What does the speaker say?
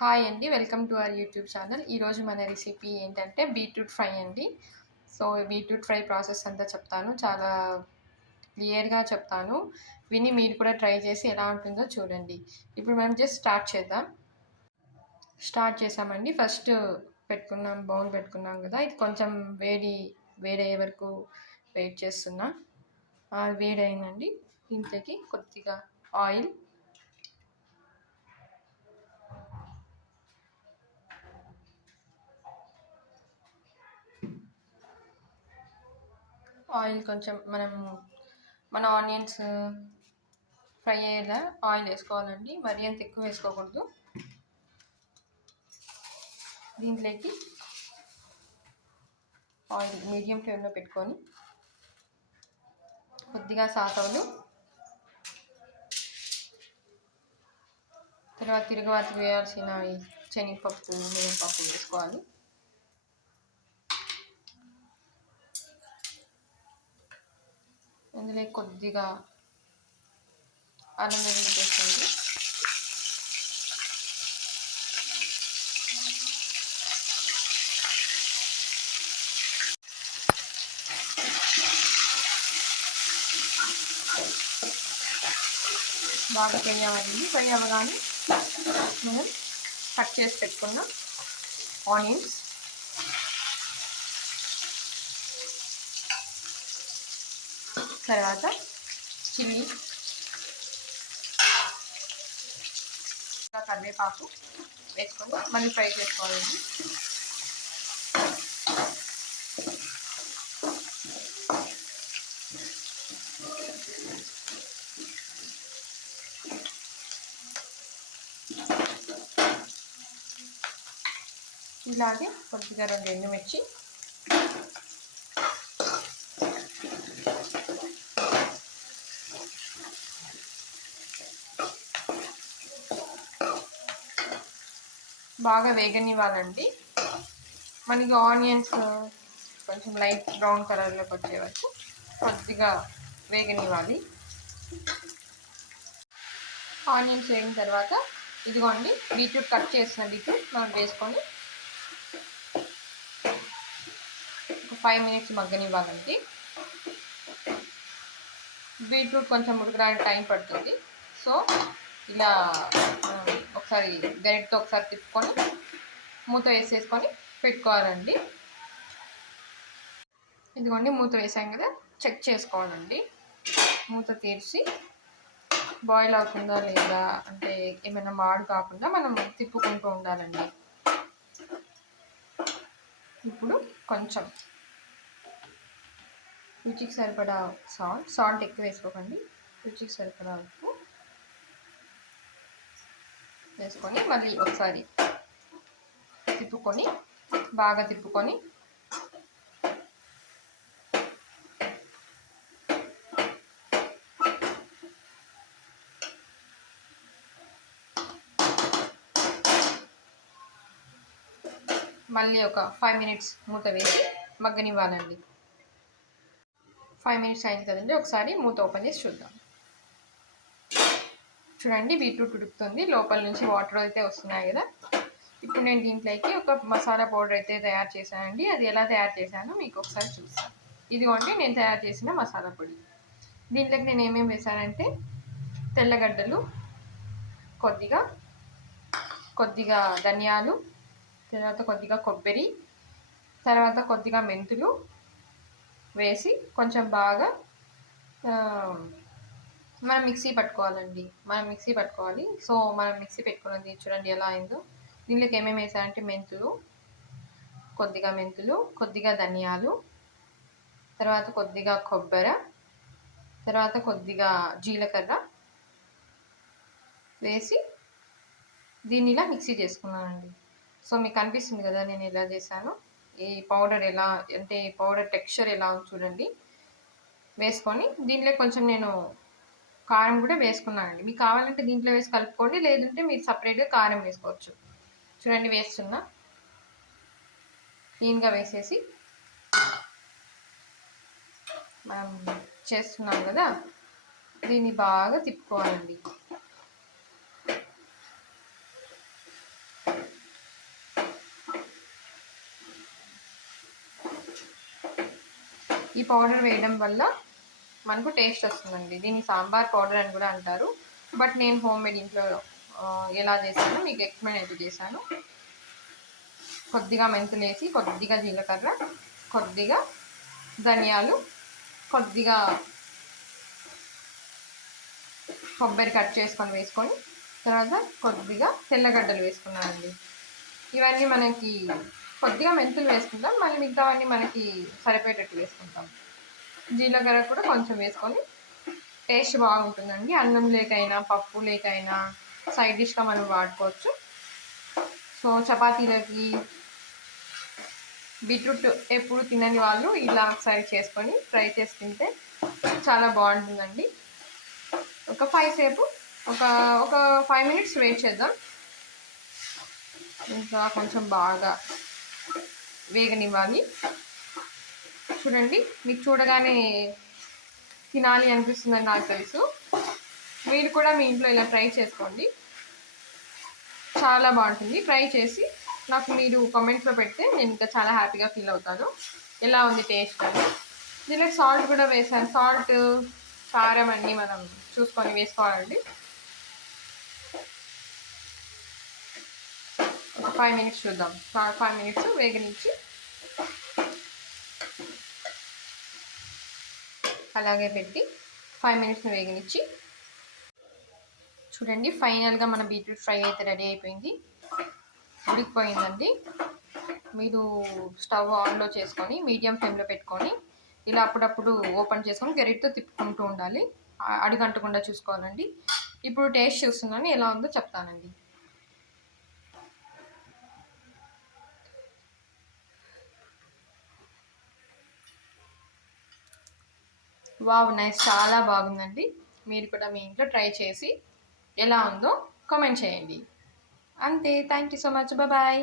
Hi అండి. Welcome to our YouTube channel. ఈరోజు మన రెసిపీ ఏంటంటే బీట్రూట్ ఫ్రై అండి. సో, బీట్రూట్ ఫ్రై ప్రాసెస్ అంతా చెప్తాను. చాలా క్లియర్‌గా చెప్తాను. విని మీరు కూడా ట్రై చేసి ఎలా ఉంటుందో చూడండి. ఇప్పుడు మనం జస్ట్ స్టార్ట్ చేద్దాం. స్టార్ట్ చేసామండి. ఫస్ట్ బౌల్ పెట్టుకున్నాం కదా! ఇది కొంచెం వేడయ్యే వరకు వెయిట్ చేస్తున్నా. వేడయిందండి. దీంట్లోకి కొద్దిగా ఆయిల్, కొంచెం మన ఆనియన్స్ ఫ్రై అయ్యేలా ఆయిల్ వేసుకోవాలండి. మరీ అంత ఎక్కువ వేసుకోకూడదు. దీంట్లోకి ఆయిల్ మీడియం ఫ్లేమ్లో పెట్టుకొని కొద్దిగా సాసవులు, తర్వాత తిరుగుబాటు వేయాల్సిన శనగపప్పు, మినపప్పు వేసుకోవాలి. ఇందులో కొద్దిగా అల్లం వెల్లుల్లి పేస్ట్ వేసుకోండి. బాగా ఫ్రై అవ్వగానే మనం కట్ చేసి పెట్టుకున్న ఆనియన్స్, తర్వాత చిల్లీ, కరివేపాకు వేసుకొని మళ్ళీ ఫ్రై చేసుకోవాలండి. ఇలాగే కొద్దిగా 2 ఎండుమిర్చి, బాగా వేగనివ్వాలండి. మనకి ఆనియన్స్ కొంచెం లైట్ బ్రౌన్ కలర్లోకి వచ్చే వరకు కొద్దిగా వేగనివ్వాలి. ఆనియన్స్ వేగిన తర్వాత ఇదిగోండి బీట్రూట్ కట్ చేసిన బీట్రూట్ మనం వేసుకొని ఒక 5 మినిట్స్ మగ్గనివ్వాలండి. బీట్రూట్ కొంచెం ఉడకడానికి టైం పడుతుంది. సో ఇలా ఒకసారి గరిటతో ఒకసారి తిప్పుకొని మూత వేసేసుకొని పెట్టుకోవాలండి. ఇదిగోండి మూత వేసాం కదా, చెక్ చేసుకోవాలండి. మూత తీసి బాయిల్ అవుతుందా లేదా అంటే ఏమైనా మాడు కాకుండా మనం తిప్పుకుంటూ ఉండాలండి. ఇప్పుడు కొంచెం రుచికి సరిపడా సాల్ట్ ఎక్కువ వేసుకోకండి. రుచికి సరిపడా ఉప్పు వేసుకొని మళ్ళీ ఒకసారి బాగా తిప్పుకొని మళ్ళీ ఒక 5 మినిట్స్ మూత వేసి మగ్గనివ్వాలండి. 5 మినిట్స్ అయింది కదండి, ఒకసారి మూత ఓపెన్ చేసి చూద్దాం. చూడండి బీట్రూట్ ఉడుకుతుంది, లోపల నుంచి వాటర్ అయితే వస్తున్నాయి కదా. ఇప్పుడు నేను దీంట్లోకి ఒక మసాలా పౌడర్ అయితే తయారు చేశానండి. అది ఎలా తయారు చేశానో మీకు ఒకసారి చూస్తాను. ఇదిగోండి నేను తయారు చేసిన మసాలా పొడి. దీంట్లోకి నేను ఏమేమి వేసానంటే తెల్లగడ్డలు, కొద్దిగా ధనియాలు, తర్వాత కొద్దిగా కొబ్బరి, తర్వాత కొద్దిగా మెంతులు వేసి కొంచెం బాగా మనం మిక్సీ పట్టుకోవాలి. సో మనం మిక్సీ పెట్టుకున్నది చూడండి ఎలా అయిందో. దీంట్లోకి ఏమేమి వేసానంటే కొద్దిగా ధనియాలు, తర్వాత కొద్దిగా కొబ్బరి, తర్వాత కొద్దిగా జీలకర్ర వేసి దీన్ని ఇలా మిక్సీ చేసుకున్నానండి. సో మీకు అనిపిస్తుంది కదా నేను ఎలా చేశాను, ఈ పౌడర్ టెక్స్చర్ ఎలా ఉంది చూడండి. వేసుకొని దీంట్లో కొంచెం నేను కారం కూడా వేసుకున్నానండి. మీకు కావాలంటే దీంట్లో వేసి కలుపుకోండి, లేదంటే మీరు సపరేట్గా కారం వేసుకోవచ్చు. చూడండి వేస్తున్నా, క్లీన్గా వేసేసి మనం చేస్తున్నాం కదా, దీన్ని బాగా తిప్పుకోవాలండి. ఈ పౌడర్ వేయడం వల్ల మనకు టేస్ట్ వస్తుందండి. దీన్ని సాంబార్ పౌడర్ అని కూడా అంటారు. బట్ నేను హోమ్ మేడ్ ఇంట్లో ఎలా చేశానో మీకు ఎక్స్ప్లెయిన్ అయితే చేశాను. కొద్దిగా మెంతులు వేసి, కొద్దిగా జీలకర్ర, కొద్దిగా ధనియాలు, కొద్దిగా కొబ్బరి కట్ చేసుకొని వేసుకొని, తర్వాత కొద్దిగా తెల్లగడ్డలు వేసుకున్నానండి. ఇవన్నీ మనకి కొద్దిగా మెంతులు వేసుకుంటాం, మళ్ళీ మిగతావన్నీ మనకి సరిపోయేటట్టు వేసుకుంటాం. జీలకర్ర కూడా కొంచెం వేసుకొని టేస్ట్ బాగుంటుందండి. అన్నం లేకైనా, పప్పు లేకైనా సైడ్ డిష్గా మనం వాడుకోవచ్చు. సో చపాతీలకి, బీట్రూట్ ఎప్పుడు తినని వాళ్ళు ఇలా ఒకసారి చేసుకొని ట్రై చేసి తింటే చాలా బాగుంటుందండి. ఒక 5 మినిట్స్ వెయిట్ చేద్దాం. ఇంకా కొంచెం బాగా వేగనివ్వాలి. చూడండి, మీకు చూడగానే తినాలి అనిపిస్తుందని నాకు తెలుసు. మీరు కూడా మీ ఇంట్లో ఇలా ట్రై చేసుకోండి, చాలా బాగుంటుంది. ట్రై చేసి నాకు మీరు కామెంట్స్లో పెడితే నేను ఇంకా చాలా హ్యాపీగా ఫీల్ అవుతాను. ఎలా ఉంది టేస్ట్ అని. దీనికి సాల్ట్ కూడా వేసాను. సాల్ట్, కారం అన్నీ మనం చూసుకొని వేసుకోవాలండి. ఒక 5 మినిట్స్ చూద్దాం. 5 మినిట్స్ వేగనిచ్చి అలాగే పెట్టి 5 మినిట్స్ని వేగనిచ్చి చూడండి, ఫైనల్గా మన బీట్రూట్ ఫ్రై అయితే రెడీ అయిపోయింది. ఉడికిపోయిందండి. మీరు స్టవ్ ఆన్లో చేసుకొని మీడియం ఫ్లేమ్లో పెట్టుకొని ఇలా అప్పుడప్పుడు ఓపెన్ చేసుకొని గరిటతో తిప్పుకుంటూ ఉండాలి. అడుగంటకుండా చూసుకోవాలండి. ఇప్పుడు టేస్ట్ చూస్తున్నాను, ఎలా ఉందో చెప్తానండి. వావ్, నైస్, చాలా బాగుందండి. మీరు కూడా మీ ఇంట్లో ట్రై చేసి ఎలా ఉందో కామెంట్ చేయండి. అంతే. Thank you so much. Bye.